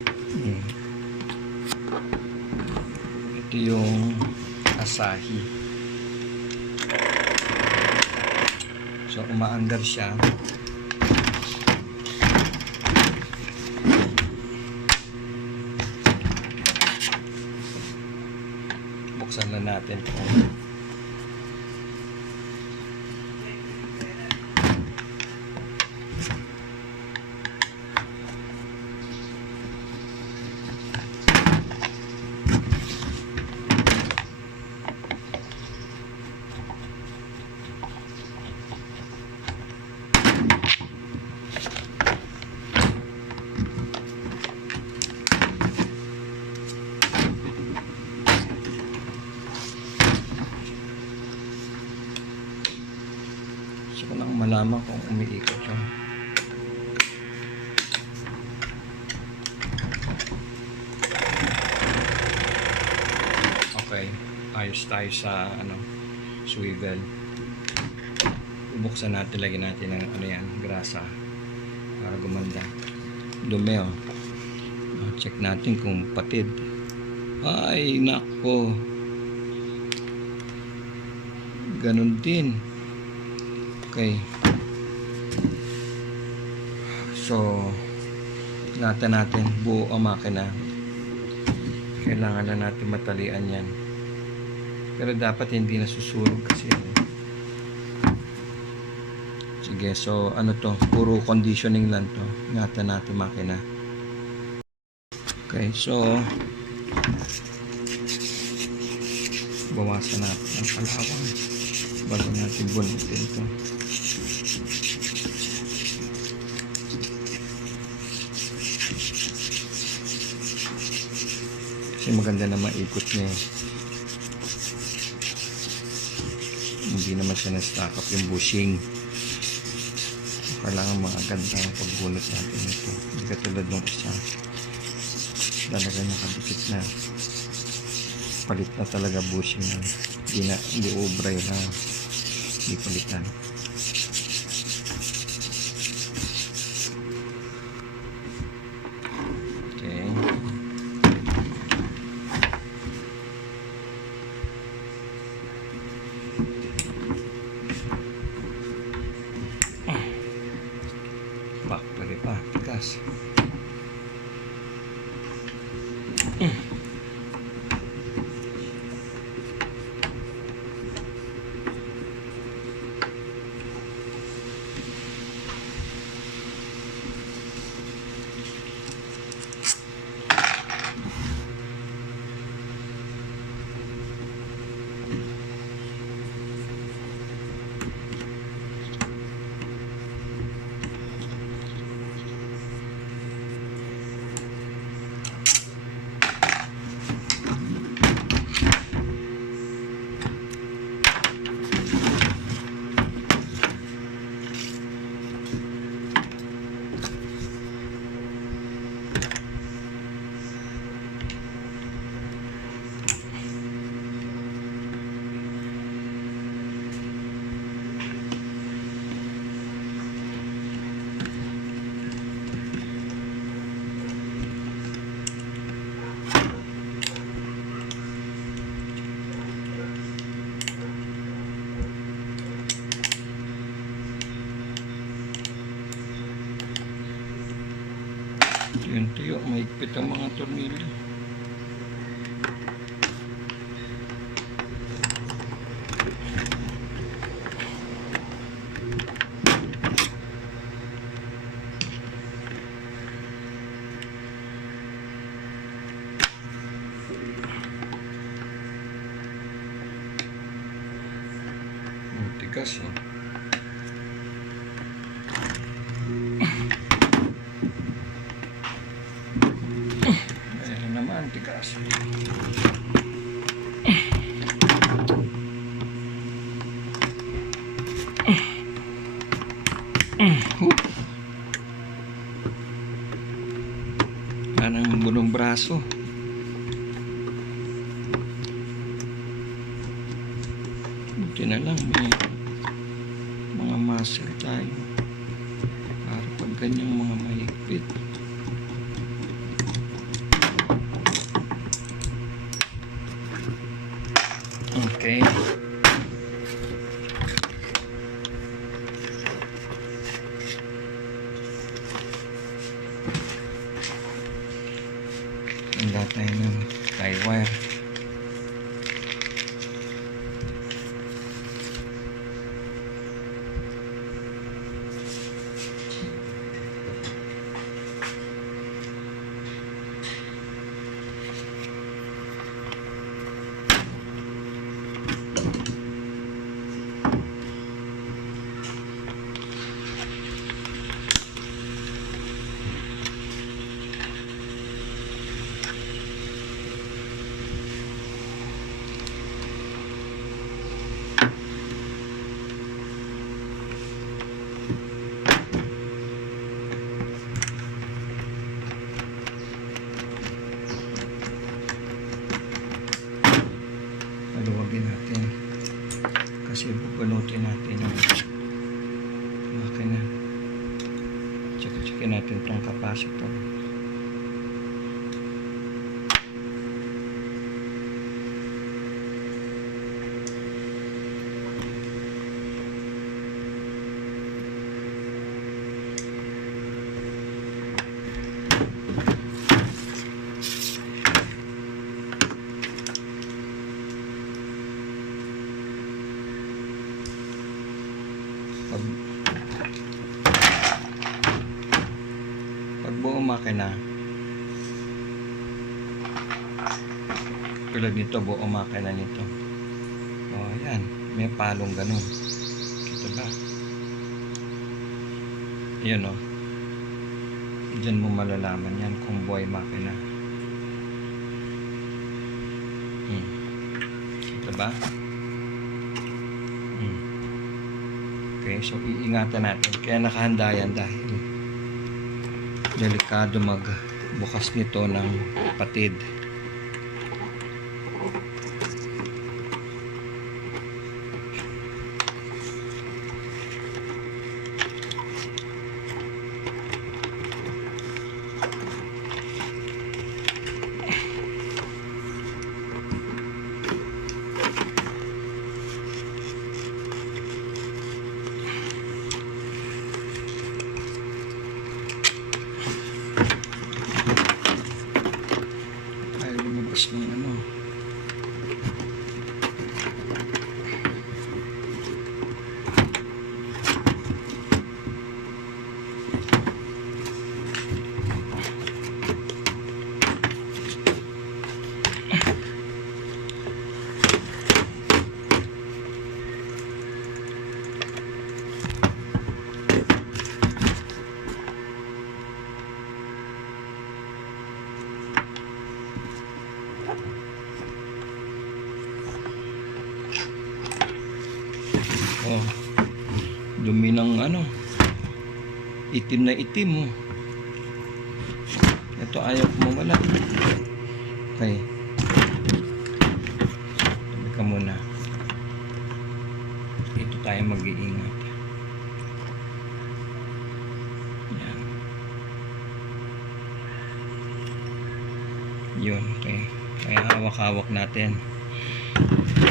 Ito yung Asahi. So umaandar siya. Buksan na natin ito. Gusto ko lang malaman kung umiikot siya. Okay, ayos tayo sa swivel. Bubuksan natin, lagyan natin ng grasa para gumanda. Dumi check natin kung patid. Ay nako, ganun din. Okay, so ingatan natin, buo ang makina. Kailangan na natin matalian yan, pero dapat hindi nasusunog kasi. Sige, so to, puro conditioning lang to. Ingatan natin makina. Okay, so bawasan natin ang kalawang bago natin bunutin to. Kasi maganda na maikot niya hindi naman siya na-stack up yung bushing. Kailangan maganda ang pagbunot natin ito. Hindi katulad ng isa, talaga nakadikit na, palit na talaga bushing na, hindi obra yun na hindi palitan. Okay, factory pa, tigas. Yun tuyo, mahigpit ang mga tornilyo. Ang tigas ayan naman, tigas. Parang bunong braso. Buti na lang may mga muscle tayo para pag ganyang mga mahigpit Okay. Handa tayo ng tie wire. Paluwagin natin kasi bubunutin natin yung makina. Check-checkin natin itong capacitor. Pag buong makina tulad nito, buong makina nito, ayan, may palong ganun, kita ba? Yun o, dyan mo malalaman yan kung buhay makina. Kita ba? Okay, so iingatan natin. Kaya nakahanda yan dahil delikado magbukas nito ng patid. Ng ano, dumi ng ano, itim na itim oh. Ito ayaw kumawala. Okay, tabi ka muna. Ito tayo mag-iingat. Yan. Yun, okay. Kaya hawak-hawak natin.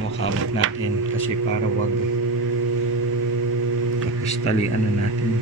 Hawak-hawak natin kasi para wag kapistalian na natin.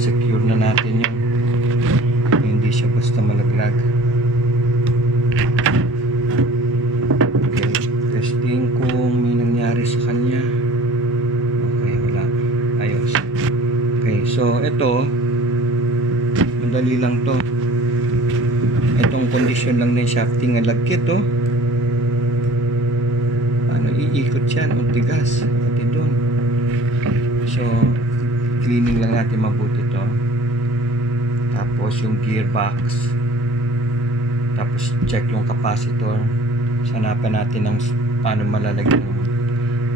Secure na natin yung hindi siya basta malaglag. Okay, testing kung may nangyari sa kanya. Okay, wala, ayos. Okay, so ito madali lang to. Itong condition lang na yung shafting ng lagkit oh. Paano iikot yan? Ang tigas pati doon. So, cleaning lang natin mabuti to. Tapos yung gearbox. Tapos check yung capacitor. Hanapan natin ng paano malalagay yung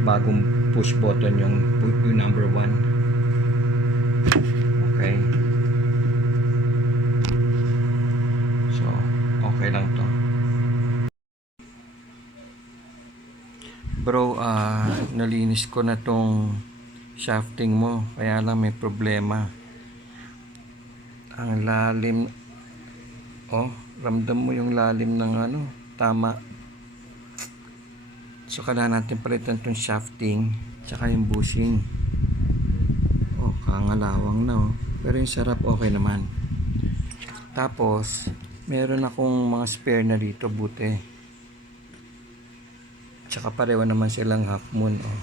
bagong push button yung number 1. Okay. So, okay lang to. Bro, nalinis ko na tong shafting mo. Kaya lang may problema. Ang lalim. Oh, ramdam mo yung lalim ng tama. So, kailangan natin palitan tong shafting. Tsaka yung bushing. Oh, kangalawang na oh. Pero yung sarap okay naman. Tapos, meron akong mga spare na dito, buti. Tsaka pareho naman silang half moon. Oh.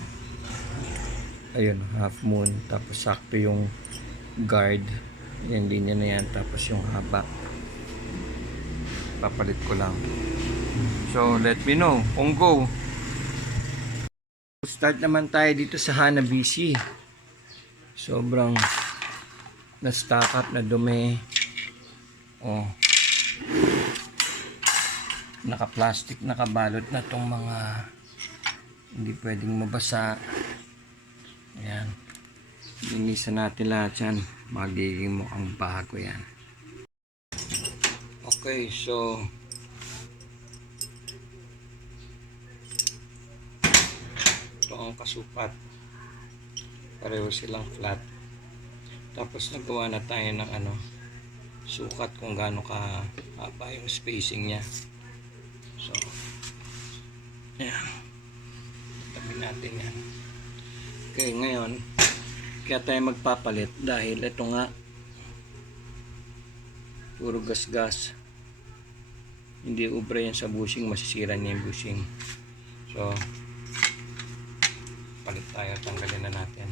Ayun, half moon. Tapos sakto yung guard. Yung linya na yan. Tapos yung haba. Papalit ko lang. So, let me know kung go. Start naman tayo dito sa Hanabishi. Sobrang na-stack up na dumi. Oh. Naka-plastic, nakabalot na tong mga hindi pwedeng mabasa. Ayan. Linisan natin lahat yan. Magiging mukhang bago yan. Okay, so ito ang kasukat. Pareho silang flat. Tapos nagawa na tayo ng sukat kung gaano ka haba yung spacing niya. So, ayan. Tabi natin yan. Okay, ngayon kaya tayo magpapalit dahil ito nga puro gas-gas. Hindi ubra yan sa bushing, masisira niya yung bushing. So, palit tayo, tanggalin na natin.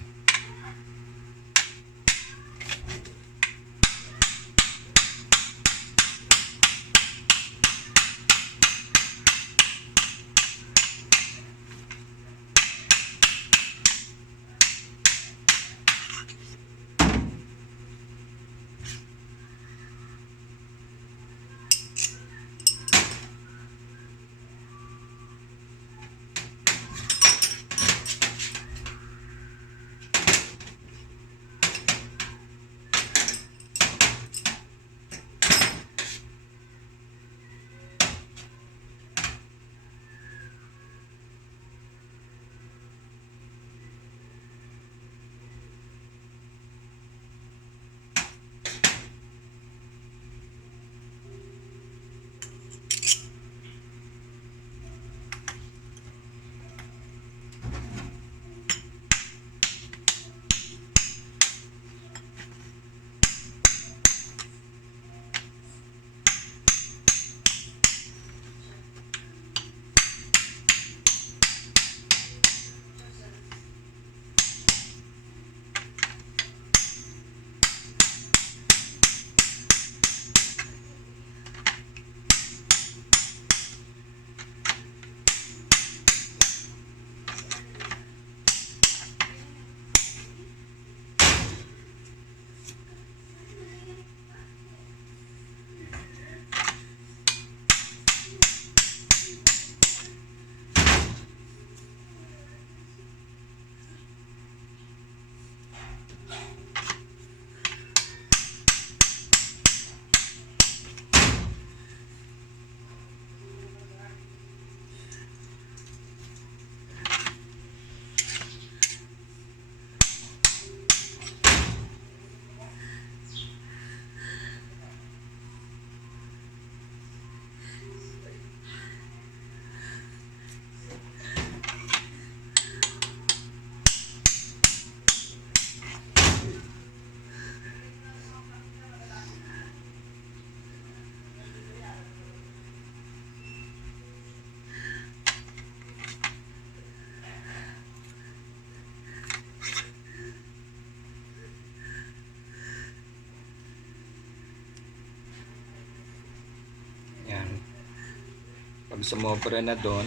Pag sumobra na doon,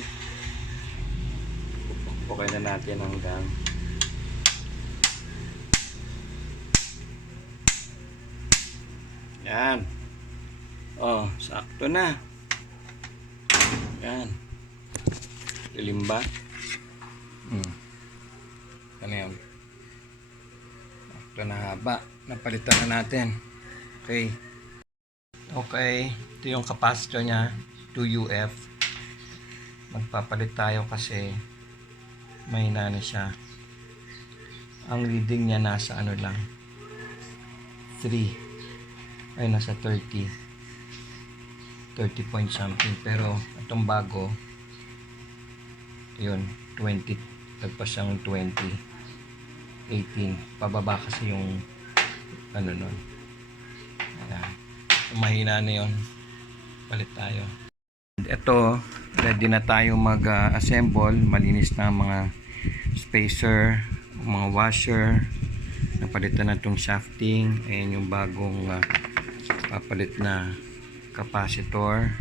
pupukpukin na natin hanggang Yan. Oh, sakto na. Yan. Dilim ba? Ano yan? Sakto na haba. Napalitan na natin. Okay. Okay. Ito yung capacitor niya. 2UF. Magpapalit tayo kasi may na siya. Ang reading niya nasa ano lang. 3. Ay, nasa 30 point something, pero itong bago yun 20, tagpas siyang 20 18, pababa kasi yung ano nun. Ayan. Mahina na yun, palit tayo. Ito, ready na tayo mag-assemble. Malinis na ang mga spacer, mga washer. Napalitan na itong shafting. Ayan yung bagong papalit na capacitor.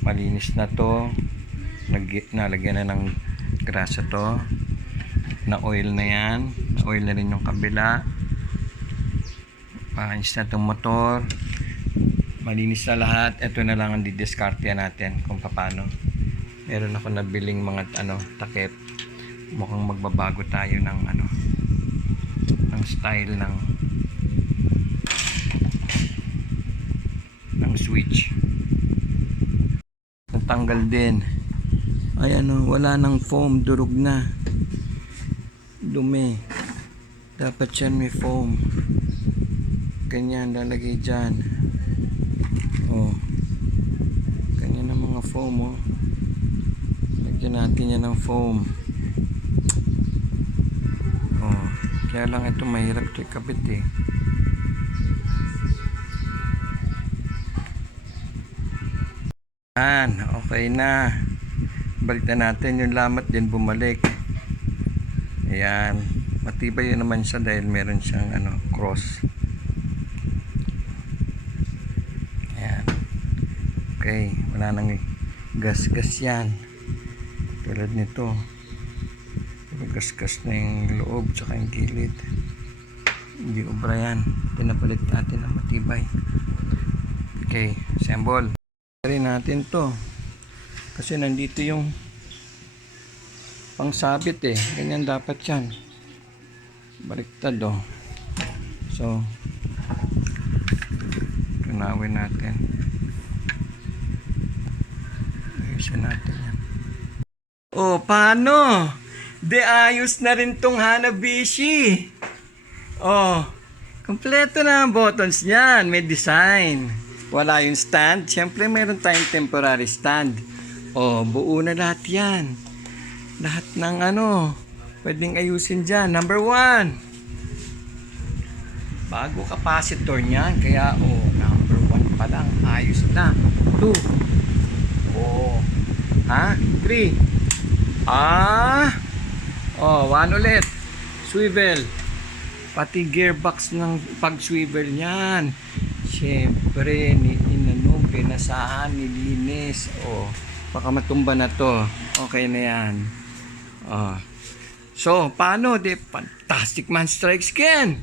Malinis na to. Nalagyan na ng grasa to. Na oil na yan. Na oil na rin yung kabila. Paanis na itong motor. Malinis na lahat. Ito na lang ang didiskarte natin kung paano. Meron ako nabiling mga takip. Mukhang magbabago tayo ng ng style ng switch. Natanggal din. Ay wala nang foam, durog na. Dumi. Dapat yan may foam. Ganyan lalagay dyan. Oh. Ganyan ang mga foam, oh. Lagyan natin yan ng foam. Oh. Kaya lang ito mahirap ito ikabit eh. Okay na. Balik na natin yung lamat din bumalik. Ayan. Matibay yun naman siya dahil meron siyang cross. Ayan. Okay. Wala nang gas-gas yan. Tulad nito. Gas-gas na yung loob tsaka yung gilid. Hindi obra yan. Pinapalit natin ng matibay. Okay. Assemble. Rin natin to kasi nandito yung pangsabit eh, ganyan dapat yan, baliktad oh. So tunawin natin, ayusin natin yan. Oh, paano? De ayos na rin tong Hanabishi. Oh, kompleto na ang buttons niyan, may design. Wala yung stand. Siyempre, meron tayong temporary stand. O, buo na lahat yan. Lahat ng pwedeng ayusin dyan. Number 1. Bago capacitor niyan. Kaya, number 1 pa lang. Ayos na. 2. 3. 1 ulit. Swivel. Pati gearbox ng pag-swivel niyan. Siyempre, pinasahan, nilinis. Baka matumba na to. Okay na yan. So, paano? Fantastic man strikes again.